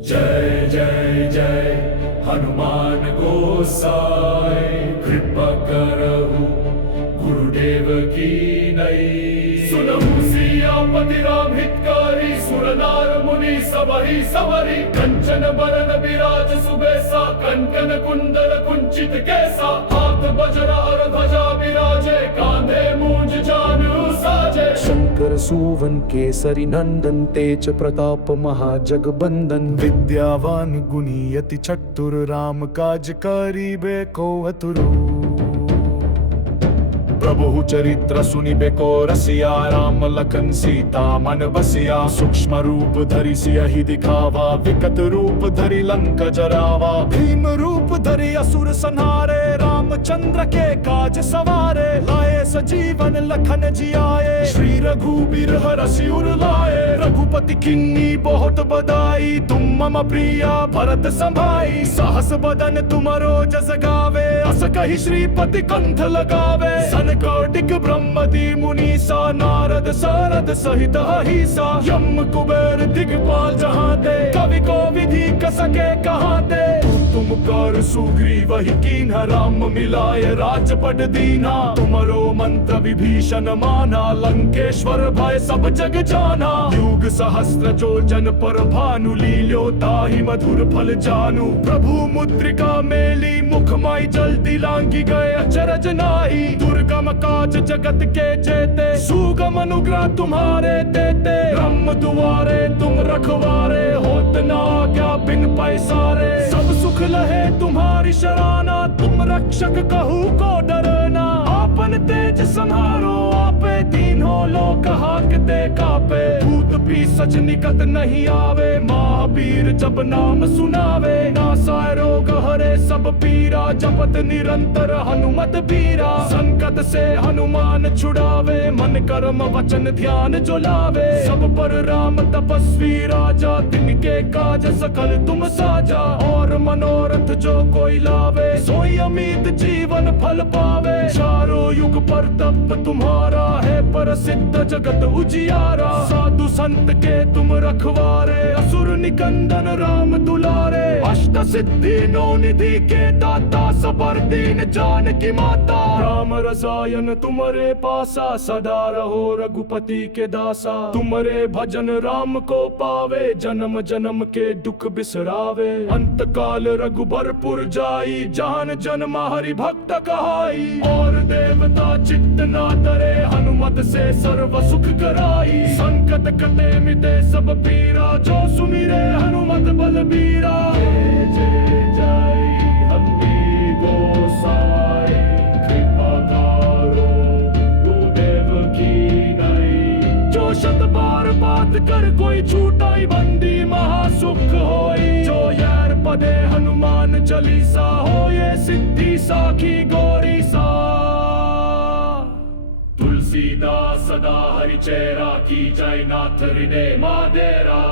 जय जय जय हनुमान गोसाई, कृपा करहु गुरुदेव की नई। सुनहु सियापति राम हितकारी, सुर नार मुनि सबहि समरि। कंचन बरन बिराज सुबेसा, कंकन कुंडल कुंचित कैसा। हाथ वज्र और ध्वजा बिराजे, कांधे मूंज जानु साजे। शंकर सुवन केसरी नंदन, तेज प्रताप महाजगबंदन। विद्यावान गुणी अति चतुर, राम काज करिबे को अतुरु। प्रभु चरित्र सुनिबे को रसिया, राम लखन सीता मन बसिया। सूक्ष्म रूप धरि सियहि दिखावा, विकट रूप धरि लंक जरावा। भीम रूप धरि असुर संहारे, रामचंद्र के काज सवारे। लाए सजीवन लखन जियाए, श्री रघुबीर हरषि उर लाए। रघुपति किन्नी बहुत बधाई, तुम मम प्रिया भरत समाई। सहस बदन तुमरो जस गावे, अस कहि श्रीपति कंठ लगावे। सनकादिक ब्रह्मदि मुनीसा, नारद सारद सहित अहिसा। यम कुबेर दिगपाल जहाते, कवि को विधि कसके कहाते। तुम कर सुग्रीव ही कीन्हा, राम मिलाए राजपद दीना। तुमरो मंत्र विभीषण माना, लंकेश्वर भय सब जग जाना। युग सहस्त्र जो जन पर भानु, लील्यो ताहि मधुर फल जानू। प्रभु मुद्रिका मेली, मुख माई जल्दी लांगी गए अचरज नाही। दुर्गम काज जगत के जेते, सुगम अनुग्रह तुम्हारे देते। ब्रह्म दुआरे तुम रखवारे, होत न आज्ञा बिन पैसारे। सब सुख लहे तुम्हारी शराना, तुम रक्षक कहू को डरना। आपन तेज संहारो आपे, तीनों लोक हाकते कापे। भूत पिशाच निकट नहीं आवे, महावीर जब नाम सुनावे। नासाय रोग हरे सब पीरा, जपत निरंतर हनुमत बीरा। संकट से हनुमान छुड़ावे, मन कर्म वचन ध्यान जो लावे। सब पर राम तपस्वी राजा, तिनके काज सकल तुम साजा। और मनोरथ जो कोई लावे, सोई अमित जीवन फल पावे। चारों युग पर तप तुम्हारा है, प्रसिद्ध जगत उजियारा। साधु संत के तुम रखवारे, असुर निकंदन राम दुलारे। अष्ट सिद्धि नौ निधि के दाता, सबर दीन जानकी माता। राम रसायन तुम्हारे पासा, सदा रहो रघुपति के दासा। तुम्हारे भजन राम को पावे, जन्म जन्म के दुख बिसरावे। अंत काल रघुबरपुर जाई, जान जन्म हरि भक्त कहाई। और देवता चित्त ना डरे, हनुमत से सर्व सुख कराई। संकट कटे मिटे सब पीरा, जो सुमिरे हनुमत बलबीरा। जय जय जय हनुमान गोसाई, कृपा करो गुरुदेव की नई। जो शत बार बात कर कोई छूटाई, बंदी महासुख होई। जो यार पदे हनुमान चालीसा, हो ये सिद्धि साखी गौरी सा। तुलसीदास सदा हरिचेरा, की जय नाथ हृदय मादेरा।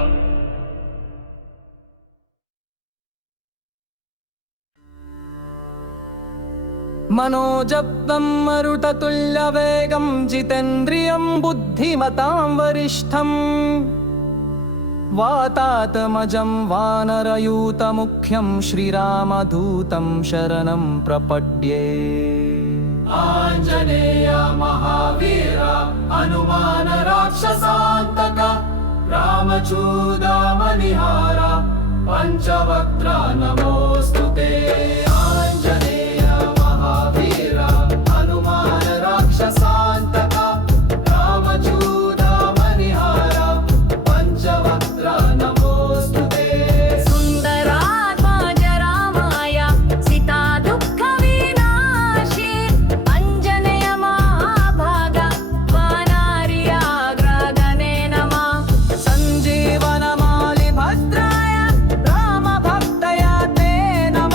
मनोजप्तं मरुततुल्यवेगं, जितेन्द्रियं बुद्धिमतां वरिष्ठं। वातात्मजं वानरयूतमुख्यं, श्रीरामदूतं शरणं प्रपद्ये। आञ्जनेय महावीर, हनुमान राक्षसान्तक। रामचूडामणिहार, पंचवक्त्र नमोऽस्तुते। आञ्जनेय महावीर, हनुमान राक्षसान्तक। रामचूडामणिहार, पंचवक्त्र नमोऽस्तुते। सुन्दरात्माज रामाय, सीता दुःखविनाशी। अञ्जनेय महाभाग, वानर्याग्रगणे नमः। सञ्जीवनमालिभद्राय, रामभक्तया ते नमः।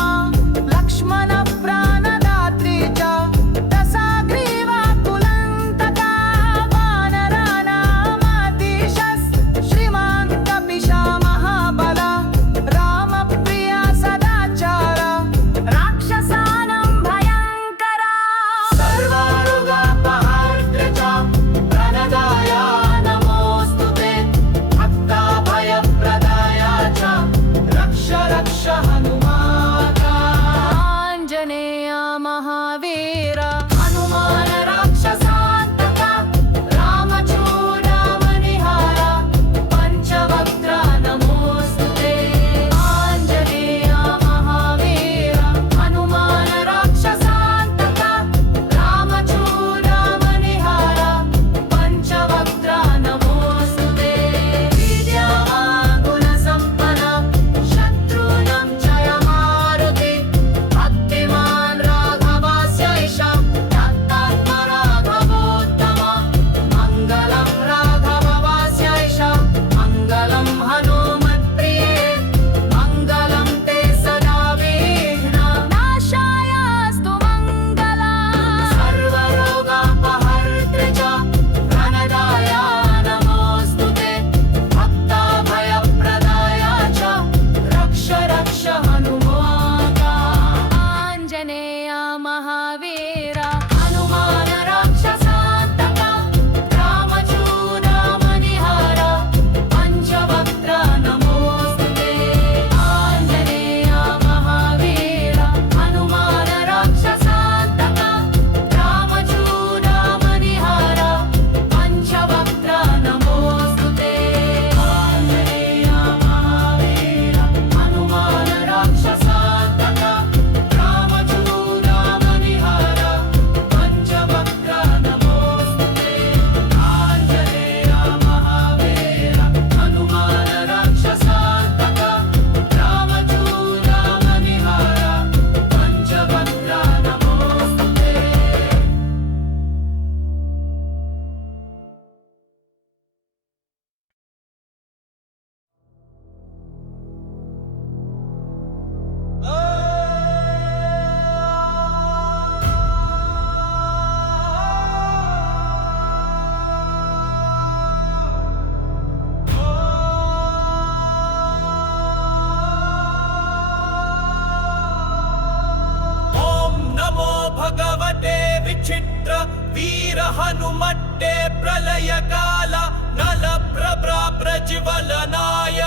पौत्र वीर हनुमट्टे प्रलय काल नल प्रभा प्रज्वलनाय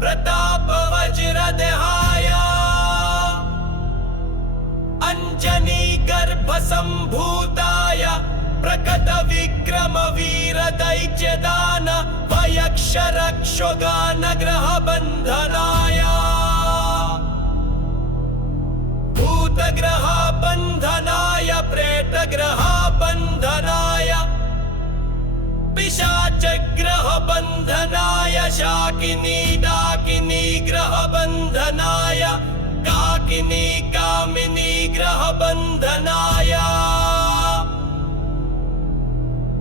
प्रताप वज्र देहाय अंजनी गर्भ संभूताय प्रकट विक्रम वीर दैत्य दान वयक्ष रक्षोगान ग्रह बंधनाय भूत ग्रह बंधनाय प्रेत ग्रह बंधनाय पिशाच ग्रह बंधनाय शाकिनी डाकिनी ग्रह बंधनाय काकिनी कामिनी ग्रह बंधनाय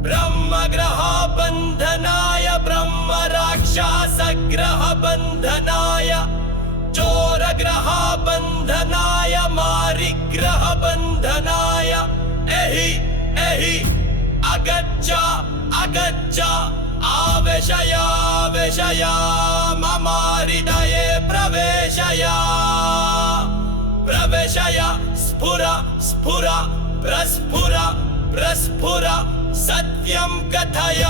ब्रह्म ग्रह बंधनाय ब्रह्म राक्षस ग्रह बंधनाय चोर ग्रह बंधनाय मारि ग्रह बंधनाय एहि एहि अगच्छ अगच्छ आवेशय आवेशय मम हृदये प्रवेशय प्रवेशय स्फुर स्फुर प्रस्फुर प्रस्फुर सत्यं कथय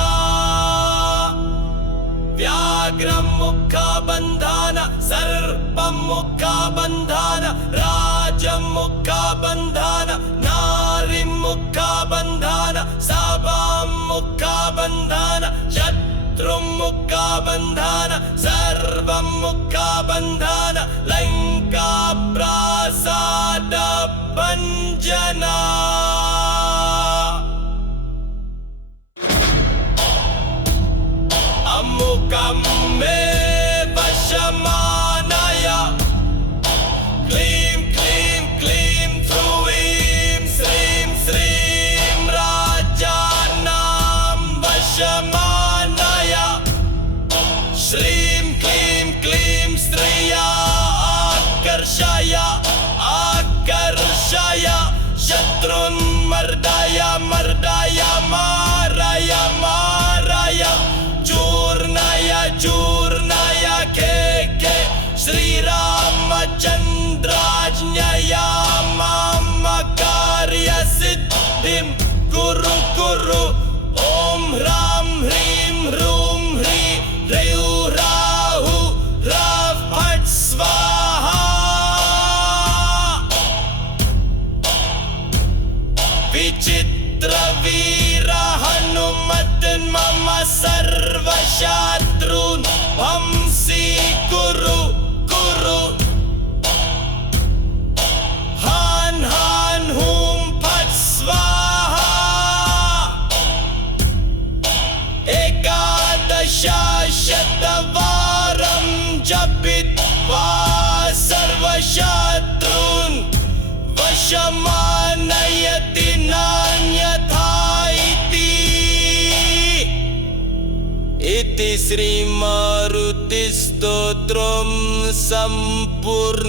व्याघ्रं मुखबन्धन सर्पं मुखबन्धन राजं मुखबन्धन नारीं मुखबन्धन सभां मुखबन्धन शत्रुं मुखबन्धन सर्वं मुखबन्धन लङ्का प्रासाद भञ्जना अमुकं मे वशमानय क्लीं क्लीं क्लीं ह्रूं श्रीं श्रीं राजानां वशमानय श्रीं क्लीं क्लीं स्त्रिया आकर्षय आकर्षय शत्रुन् मर्दय मर्दय मारय मारय चूर्णय चूर्णय के श्रीरामचन्द्राज्ञया मम कार्यसिद्धिं कुरु कुरु ॐ ह्रां ह्रीं ह्रूं ह्रीं ह्रीं राहु ह्रां फट् स्वाहा विचित्र वीर हनुमत् मम सर्वशत्रून् वंशीकुरु कुरु हान् हान् हूं फट् स्वाहा एकादशशतवारं जपित्वा सर्वशत्रून् वशमानयति नान्यथा इति श्रीमारुतिस्तोत्रं सम्पूर्णम्।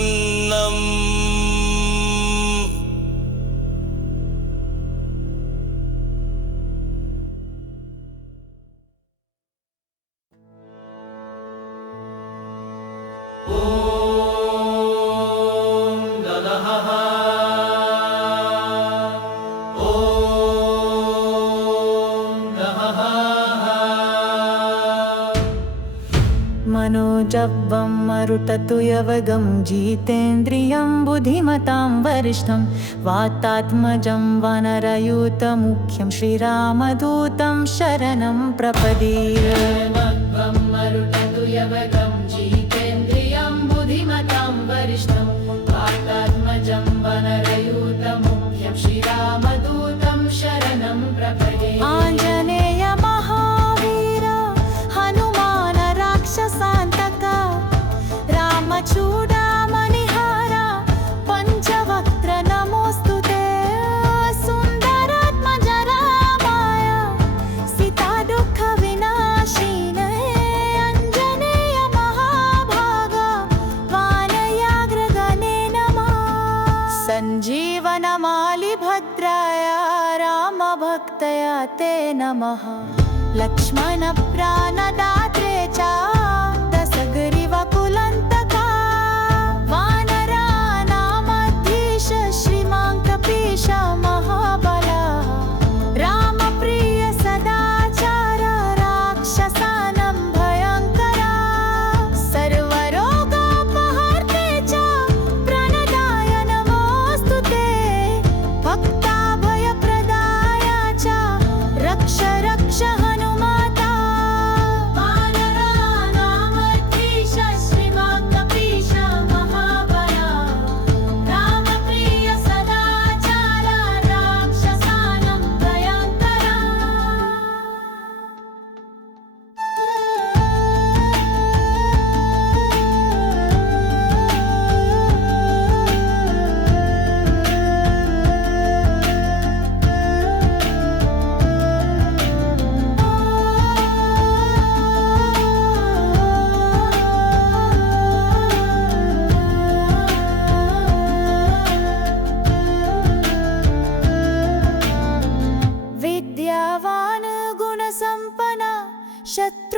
मनोजवं मरुततु यवगं जितेन्द्रियं बुद्धिमतां वरिष्ठं वातात्मजं वानरयूतमुख्यं श्रीरामदूतं शरणं प्रपद्ये। मरुततु यवगं जितेन्द्रियं बुद्धिमतां वरिष्ठं वातात्मजं वानरयूतमुख्यं श्रीरामदूतं शरणं प्रपद्ये। आञ्जनेय महावीर हनुमान राक्षसान्तक रामचूडामणिहार पञ्चवक्त्र नमोऽस्तुते। सुन्दरात्मज रामाय सीता दुःखविनाशिने अञ्जनेय महाभाग वानयाग्रगणे नमः। सञ्जीवनमालिभद्राय रामभक्तया ते नमः। लक्ष्मणप्राणदात्रे च दशग्रीवकुलन्तका वानराणामधीश श्रीमान् कपीशं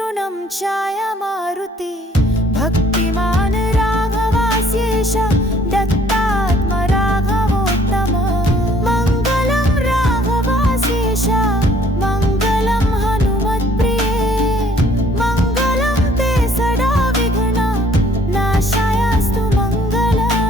तृणं चाय मारुति भक्तिमान राघवास्येष दत्तात्म राघवोत्तम मङ्गलं राघवास्येष मङ्गलं हनुमत्प्रिये मङ्गलं ते सदा विघ्न नाशायास्तु मङ्गलम्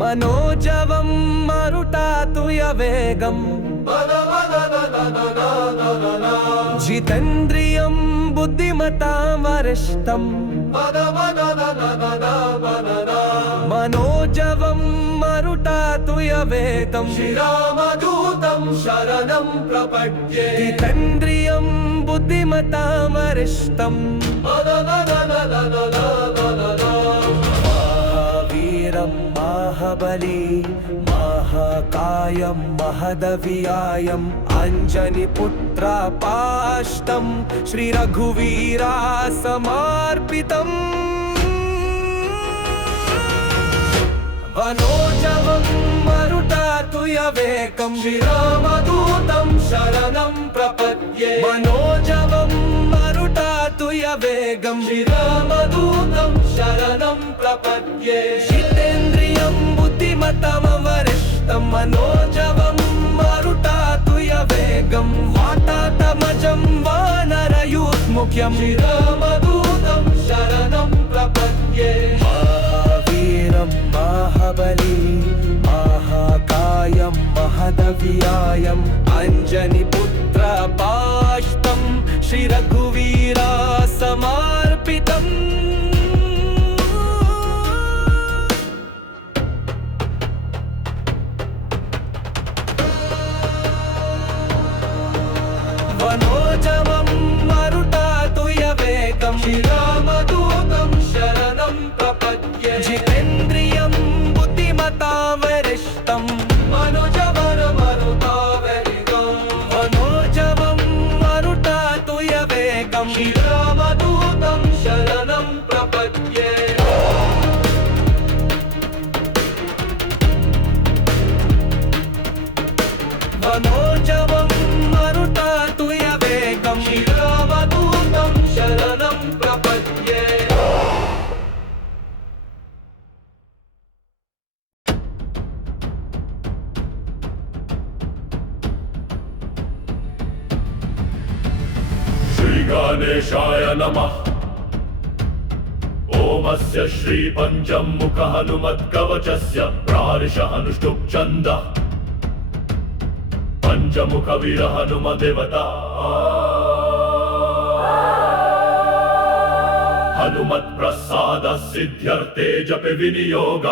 मनोजवं मरुटातुय वेगम् जितेन्द्रियं बुद्धिमतां वरिष्ठम् मनोजवं मरुटातुय वेगम् श्रीरामदूतं शरणं प्रपद्ये जितेन्द्रियं बुद्धिमतां वरिष्ठम् महावीरं महाबली महाकायं महदव्यायम् अञ्जनिपुत्रापाष्टं श्रीरघुवीरा समर्पितम् मनोजवं मरुटातुय वेगं श्रीरामदूतं शरणं प्रपद्ये मनोजवं मरुटातुय वेगं श्रीरामदूतं शरणं प्रपद्ये जितेन्द्रियं बुद्धिमतां वरिष्ठं मनोजवं मरुटातुय वेगं वातात्मजं वानरयूथमुख्यं श्रीरामदूतं शरणं प्रपद्ये महावीरं महाबली महाकायं महदव्यायम् अञ्जनिपुत्रापाष्टं श्रीरघुवीरा समर्पितम् मनोजवं मरुटातुय वेगं श्रीरामदूतं शरणं प्रपद्ये जितेन्द्रियं बुद्धिमतां वरिष्ठं मनोजवं मरुटातुय वेगं श्रीरामदूतं शरणं प्रपद्ये मनोजवं मरुटातुय वेगं श्रीरामदूतं शरणं प्रपद्ये श्रीगणेशाय नमः। ओमस्य श्रीपञ्चमुख हनुमत्कवचस्य प्रार्ष हनुष्टुप् छन्दः पंचमुख वीर हनुमदेवता हनुमत् प्रसाद सिद्ध्यर्थे जपे विनियोग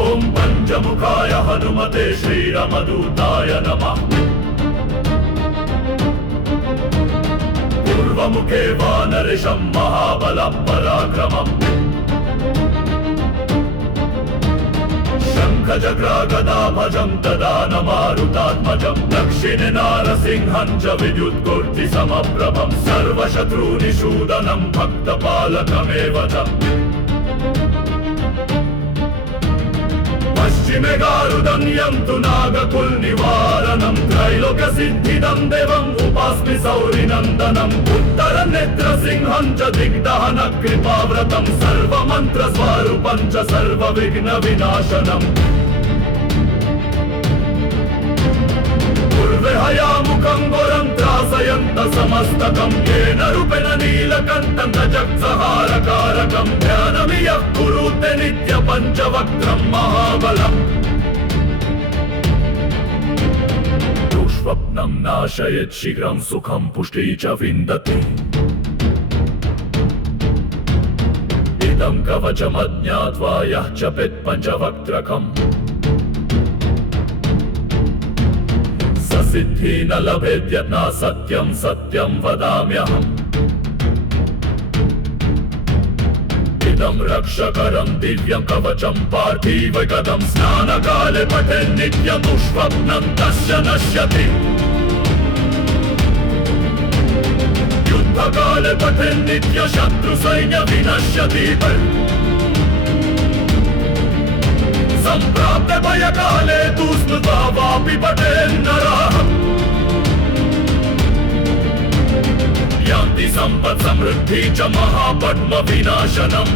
ओम पंचमुखाय हनुमते श्रीरामदूताय नमः। पूर्वमुखे वानरेशं महाबल पराक्रमम् शङ्खचक्रागदाभजं ददानमारुतात्मजं दक्षिणे नारसिंहं च विद्युत्कोटिसमप्रभं सर्वशत्रुनिषूदनं भक्तपालकमेव च पश्चिमे गारुदन्यं तु नागकुलनिवारणं त्रैलोक्यसिद्धिदं देवम् उपास्मि सौरिनन्दनम् उत्तरनेत्रसिंहं च दिग्दहनकृपाव्रतं सर्वमन्त्रस्वरूपं च सर्वविघ्नविनाशनम् पूर्वे हयामुखं घोरं त्रासयन्त समस्तकं येन रूपेण नीलकण्ठं गजत्सहारकारकं ध्यानमियः कुरुते नित्यपञ्चवक्त्रं महाबलम् स्वप्नं नाशयेत् शीघ्रं सुखं पुष्टि च विन्दति इदं कवचमज्ञात्वा यः जपेत् पञ्चवक्त्रकम् स सिद्धि न लभेद्यथा सत्यं सत्यं वदाम्यहम् इदं रक्षकरं दिव्यं कवचं पार्थिवगतं स्नानकाले पठेन् नित्यं दुःस्वप्नं तस्य नश्यति युद्धकाले पठेन् नित्यशत्रुसैन्य विनश्यति सम्प्राप्ते भयकाले तु स्मृत्वा वापि पठेन्नरः यान्ति सम्पत् समृद्धि च महापद्म विनाशनम्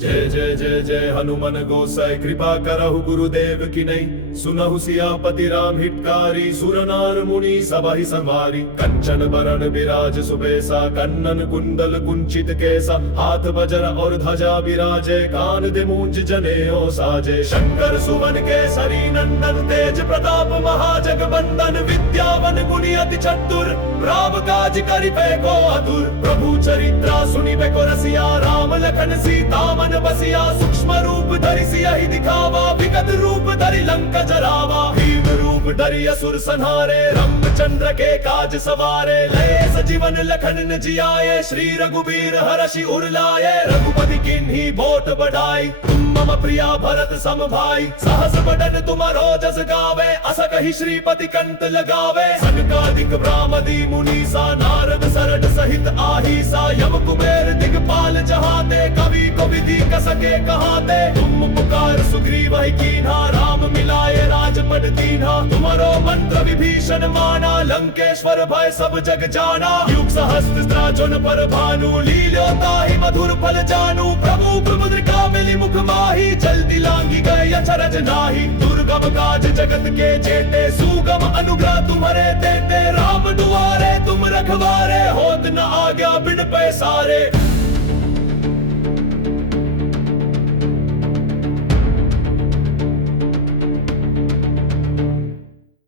जय जय जय जय हनुमान गोसाई कृपा करहु गुरुदेव की नहीं सुनहु सियापति राम हितकारी सुर नार मुनि सबहि संवारी कंचन बरन विराज सुबेसा कन्नन कुंडल कुंचित केसा हाथ वज्र और ध्वजा विराजे कान दे मूंज जनेऊ साजे शंकर सुवन केसरी नंदन तेज प्रताप महाजगबंदन विद्यावन गुणी अति चतुर राम काज करिबे को अतुर प्रभु चरित्रा सुनिबे को रसिया राम लखन सीता मन बसिया सूक्ष्म रूप धरि सियहि दिखावा विकट रूप धरि लंका जरावा भीम रूप धरि असुर संहारे रामचंद्र के काज सवारे लय सजीवन लखन न जियाए श्री रघुबीर हरषि उर लाए रघुपति किन्ही बोट बढ़ाई तुम मम प्रिया भरत सम भाई सहस बदन तुम्हारो जस गावे अस कहि श्रीपति कंठ लगावे सनकादिक ब्राह्मदी मुनीसा नारद सरट सहित आहीसा यम कुबेर दिगपाल जहाते कवि को विधि कसके कहाते तुम पुकार सुग्रीव ही कीन्हा राम मिलाए राजपद दीन्हा तुम्हारो मंत्र विभीषण माना लंकेश्वर भय सब जग जाना युग सहस्त्र जोन पर भानु लील्योता ही मधुर फल जानू प्रभु प्रमुद्रिका मिली मुख माही जल्दी लांगी गए अचरज नाही दुर्गम काज जगत के जेते सुगम अनुग्रह तुम्हारे देते राम दुआरे तुम रखवारे होत न आज्ञा बिन पैसारे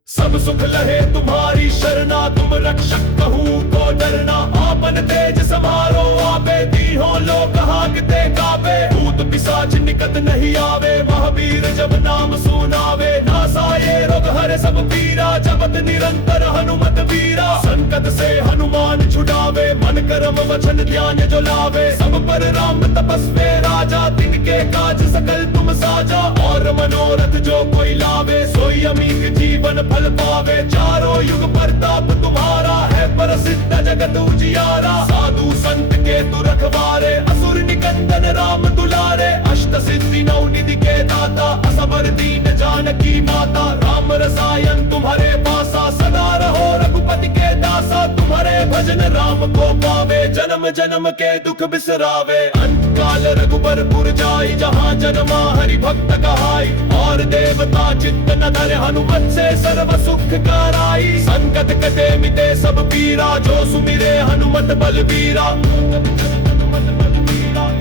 सब सुख लहे तुम्हारी शरणा तुम रक्षक कहूँ को डरना आपन तेज समारो आपे दीहो लोक हाकते कापे भूत पिशाच निकट नहीं आवे महावीर जब नाम सुनावे नासाए रोग हरे सब पीरा जपत निरंतर हनुमत वीरा संकट से हनुमान छुड़ावे मन कर्म वचन ध्यान जो लावे सब पर राम तपस्वी राजा तिनके काज सकल तुम साजा और मनोरथ जो कोई लावे सोई अमीक जीवन फल पावे चारों युग प्रताप तुम्हारा है प्रसिद्ध जगत उजियारा साधु संत के तु रखवारे असुर निकंदन राम दुलारे अष्ट सिद्धि नौ निधि के दाता असबर दीन जानकी माता राम रसायन तुम्हारे पासा सदा रहो रघुपति के दासा तुम्हारे भजन राम को पावे जन्म जन्म के दुख बिसरावे अंत काल रघुबरपुर जाई जहाँ जन्मा हरि भक्त कहाई और देवता चित्त न धरे हनुमत से सर्व सुख कराई संकट कटे मिटे सब पीरा जो सुमिरे हनुमत बलबीरा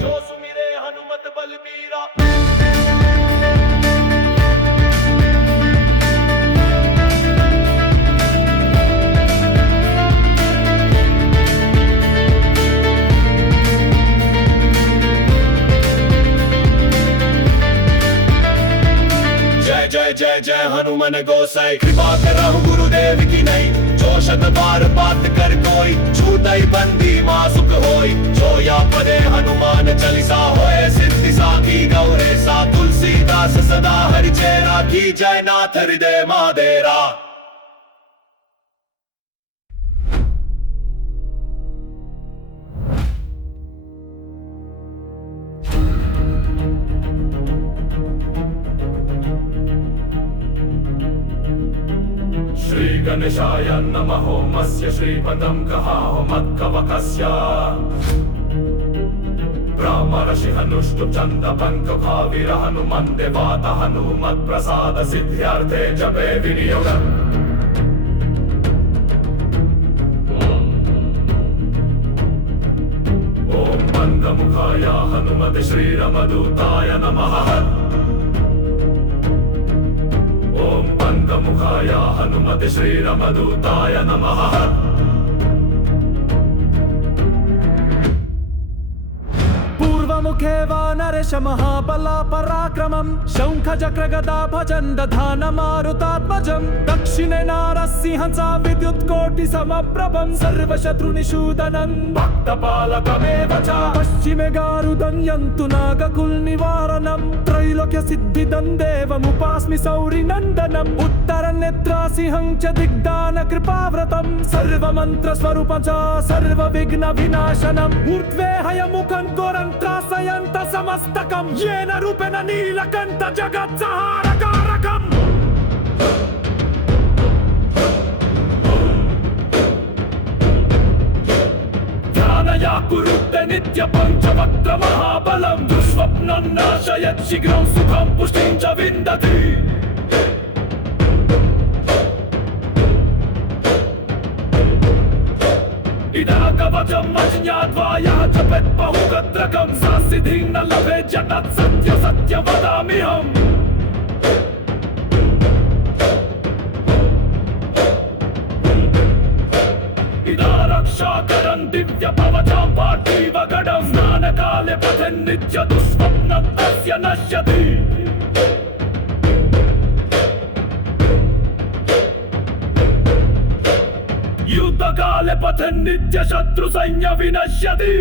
जो सुमिरे हनुमत बलबीरा जय जय जय हनुमान गोसाई कृपा करहु गुरुदेव की नहीं जो शत बार बात कर कोई छूटई बंदी मासुक होई जो या पदे हनुमान चालीसा होए सिद्धि साखी गौरे सा तुलसीदास सदा हरि चेरा की जय नाथ हृदय मादेरा गणेशाय नमः होमस्य श्रीपदं कहाहो मत्कवकस्य ब्राह्मर्षि हनुष्टु चंद पंक भावीर हनुमन् देवात हनुमत् प्रसाद सिद्ध्यर्थे जपे विनियोग ओम मंदमुखाय हनुमते श्रीरामदूताय नमः ओम मंदमुखाय हनुमते श्रीरामदूताय नमः मुखे वानरेश महाबला पराक्रमं शङ्खचक्रगदा भजन् दधान मारुतात्मजं दक्षिणे नारसिंहंसा विद्युत्कोटि समप्रभं सर्वशत्रुनिषूदनं भक्तपालकमेव च पश्चिमे गारुदं यन्तु नागकुलनिवारणं त्रैलोक्य सिद्धिदं देवमुपास्मि सौरिनन्दनम् उत्तरनेत्रासिंहं च दिग्दान कृपाव्रतं सर्वमन्त्रस्वरूपं च सर्वविघ्नविनाशनम् ऊर्ध्वे हयमुखं घोरन्त्रासयन्त समस्तकं येन रूपेण नीलकण्ठ जगत्संहारकारकम् ध्यानया कुरुते नित्य पञ्चवक्त्र महाबलं दुःस्वप्नं नाशयत् शीघ्रं सुखं पुष्टिं च विन्दति इदं कवचम् अज्ञात्वा यः जपेत् बहुगत्रकं सा सिद्धिं न लभेत् जगत् सत्य वदाम्यहम् इदा रक्षाकरन् दिव्य भवतां पार्थिवगडं स्नानकाले पठन् नित्य दुःस्वप्नं तस्य नश्यति युद्धकाले पठन् नित्य शत्रुसैन्य विनश्यति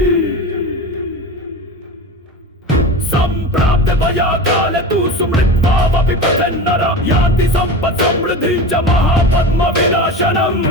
सम्प्राप्ते भयाकाले तु सुमृत्वावपि पठन् नर यान्ति सम्पत् समृद्धिं च महापद्म विनाशनम्